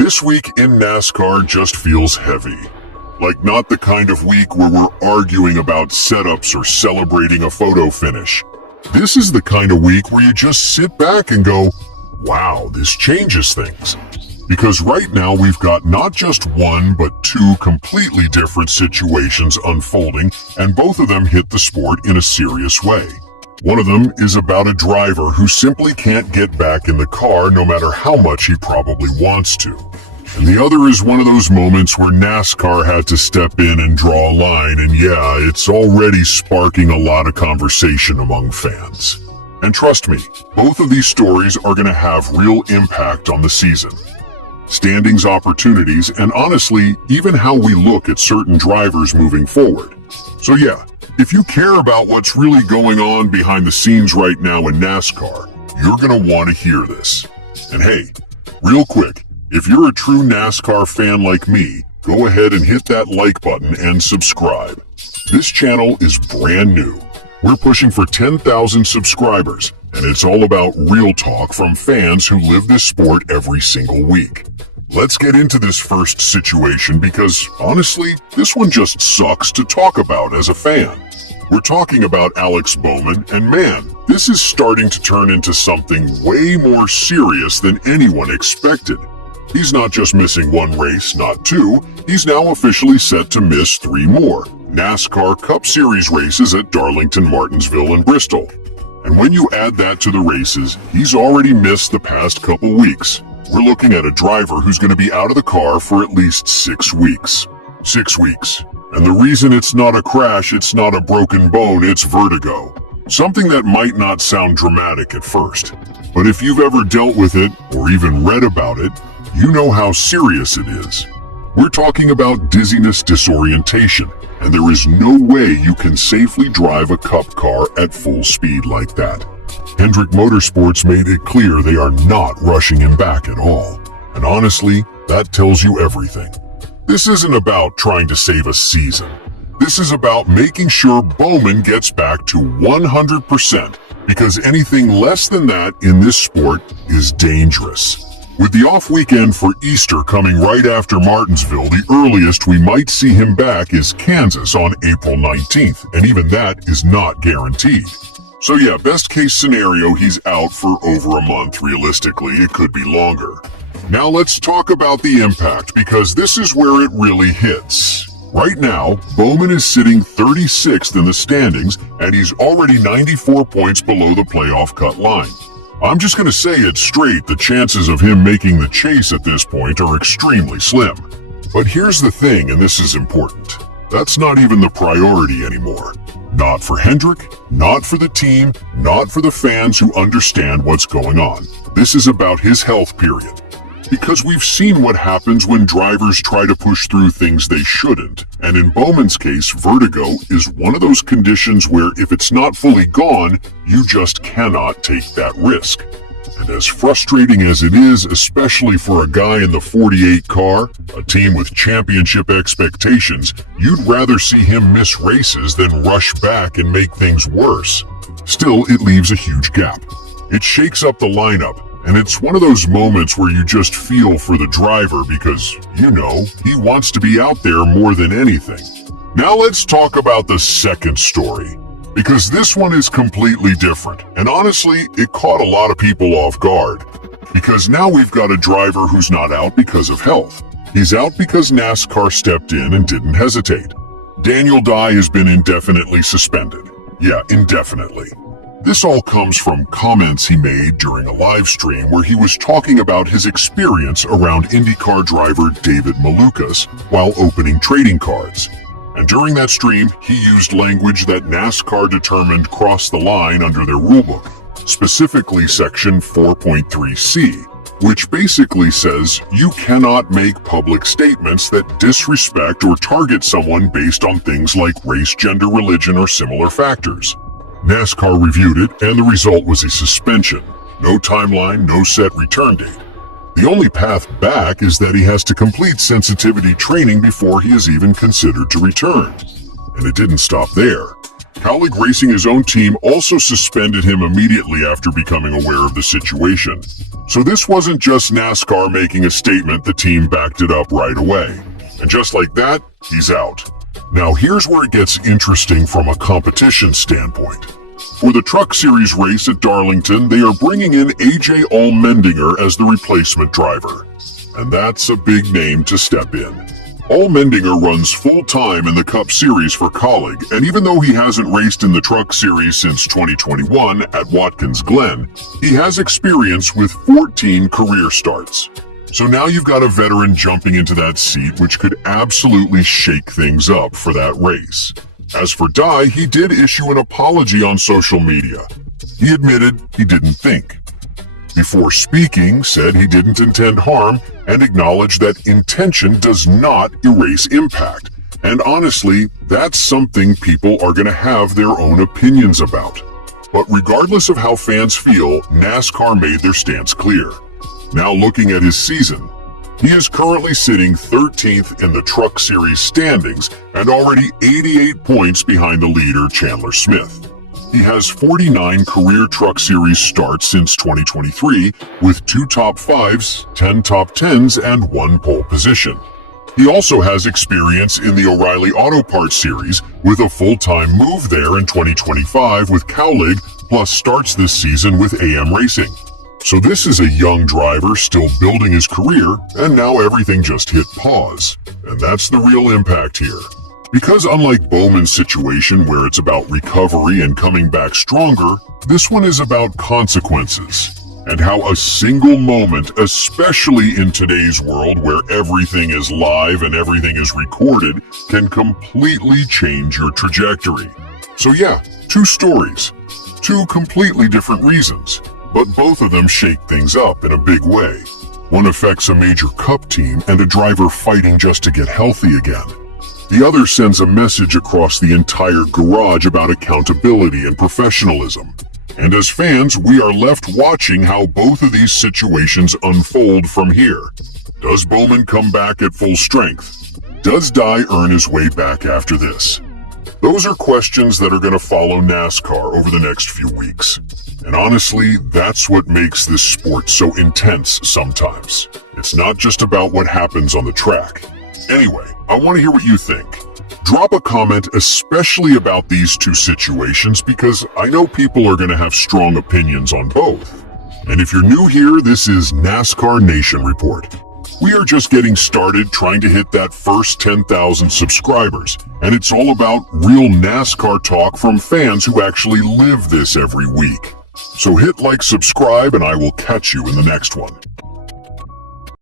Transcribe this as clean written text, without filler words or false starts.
This week in NASCAR just feels heavy. Like not the kind of week where we're arguing about setups or celebrating a photo finish. This is the kind of week where you just sit back and go, wow, this changes things. Because right now we've got not just one, but two completely different situations unfolding, and both of them hit the sport in a serious way. One of them is about a driver who simply can't get back in the car no matter how much he probably wants to. And the other is one of those moments where NASCAR had to step in and draw a line, and yeah, it's already sparking a lot of conversation among fans. And trust me, both of these stories are going to have real impact on the season. Standings, opportunities, and honestly, even how we look at certain drivers moving forward. So yeah, if you care about what's really going on behind the scenes right now in NASCAR, you're going to want to hear this. And hey, real quick, if you're a true NASCAR fan like me, go ahead and hit that like button and subscribe. This channel is brand new. We're pushing for 10,000 subscribers, and it's all about real talk from fans who live this sport every single week. Let's get into this first situation because, honestly, this one just sucks to talk about as a fan. We're talking about Alex Bowman, and man, this is starting to turn into something way more serious than anyone expected. He's not just missing one race, not two, he's now officially set to miss 3 more NASCAR Cup Series races at Darlington, Martinsville, and Bristol. And when you add that to the races, he's already missed the past couple weeks. We're looking at a driver who's going to be out of the car for at least 6 weeks. 6 weeks. And the reason it's not a crash, it's not a broken bone, it's vertigo. Something that might not sound dramatic at first. But if you've ever dealt with it, or even read about it, you know how serious it is. We're talking about dizziness disorientation, and there is no way you can safely drive a Cup car at full speed like that. Hendrick Motorsports made it clear they are not rushing him back at all. And honestly, that tells you everything. This isn't about trying to save a season. This is about making sure Bowman gets back to 100%, because anything less than that in this sport is dangerous. With the off weekend for Easter coming right after Martinsville, the earliest we might see him back is Kansas on April 19th, and even that is not guaranteed. So yeah, best case scenario, he's out for over a month. Realistically, it could be longer. Now let's talk about the impact, because this is where it really hits. Right now, Bowman is sitting 36th in the standings, and he's already 94 points below the playoff cut line. I'm just going to say it straight, the chances of him making the chase at this point are extremely slim. But here's the thing, and this is important. That's not even the priority anymore. Not for Hendrick, not for the team, not for the fans who understand what's going on. This is about his health, period. Because we've seen what happens when drivers try to push through things they shouldn't. And in Bowman's case, vertigo is one of those conditions where if it's not fully gone, you just cannot take that risk. And as frustrating as it is, especially for a guy in the 48 car, a team with championship expectations, you'd rather see him miss races than rush back and make things worse. Still, it leaves a huge gap. It shakes up the lineup. And it's one of those moments where you just feel for the driver because, you know, he wants to be out there more than anything. Now let's talk about the second story, because this one is completely different. And honestly, it caught a lot of people off guard. Because now we've got a driver who's not out because of health. He's out because NASCAR stepped in and didn't hesitate. Daniel Dye has been indefinitely suspended. Yeah, indefinitely. This all comes from comments he made during a live stream where he was talking about his experience around IndyCar driver David Malukas while opening trading cards. And during that stream, he used language that NASCAR determined crossed the line under their rulebook, specifically section 4.3c, which basically says you cannot make public statements that disrespect or target someone based on things like race, gender, religion, or similar factors. NASCAR reviewed it, and the result was a suspension. No timeline, no set return date. The only path back is that he has to complete sensitivity training before he is even considered to return. And it didn't stop there. Cowlick Racing, his own team, also suspended him immediately after becoming aware of the situation. So this wasn't just NASCAR making a statement, the team backed it up right away. And just like that, he's out. Now here's where it gets interesting from a competition standpoint. For the Truck Series race at Darlington, they are bringing in AJ Allmendinger as the replacement driver. And that's a big name to step in. Allmendinger runs full-time in the Cup Series for Cowlick, and even though he hasn't raced in the Truck Series since 2021 at Watkins Glen, he has experience with 14 career starts. So now you've got a veteran jumping into that seat, which could absolutely shake things up for that race. As for Dye, he did issue an apology on social media. He admitted he didn't think. Before speaking, said he didn't intend harm and acknowledged that intention does not erase impact. And honestly, that's something people are going to have their own opinions about. But regardless of how fans feel, NASCAR made their stance clear. Now looking at his season, he is currently sitting 13th in the Truck Series standings and already 88 points behind the leader, Chandler Smith. He has 49 career Truck Series starts since 2023, with 2 top 5s, 10 top 10s, and 1 pole position. He also has experience in the O'Reilly Auto Parts Series, with a full-time move there in 2025 with Cowlick, plus starts this season with AM Racing. So this is a young driver still building his career, and now everything just hit pause. And that's the real impact here. Because unlike Bowman's situation where it's about recovery and coming back stronger, this one is about consequences. And how a single moment, especially in today's world where everything is live and everything is recorded, can completely change your trajectory. So yeah, 2 stories. 2 completely different reasons. But both of them shake things up in a big way. One affects a major Cup team and a driver fighting just to get healthy again. The other sends a message across the entire garage about accountability and professionalism. And as fans, we are left watching how both of these situations unfold from here. Does Bowman come back at full strength? Does Dye earn his way back after this? Those are questions that are going to follow NASCAR over the next few weeks. And honestly, that's what makes this sport so intense sometimes. It's not just about what happens on the track. Anyway, I want to hear what you think. Drop a comment, especially about these 2 situations, because I know people are going to have strong opinions on both. And if you're new here, this is NASCAR Nation Report. We are just getting started trying to hit that first 10,000 subscribers, and it's all about real NASCAR talk from fans who actually live this every week. So hit like, subscribe, and I will catch you in the next one.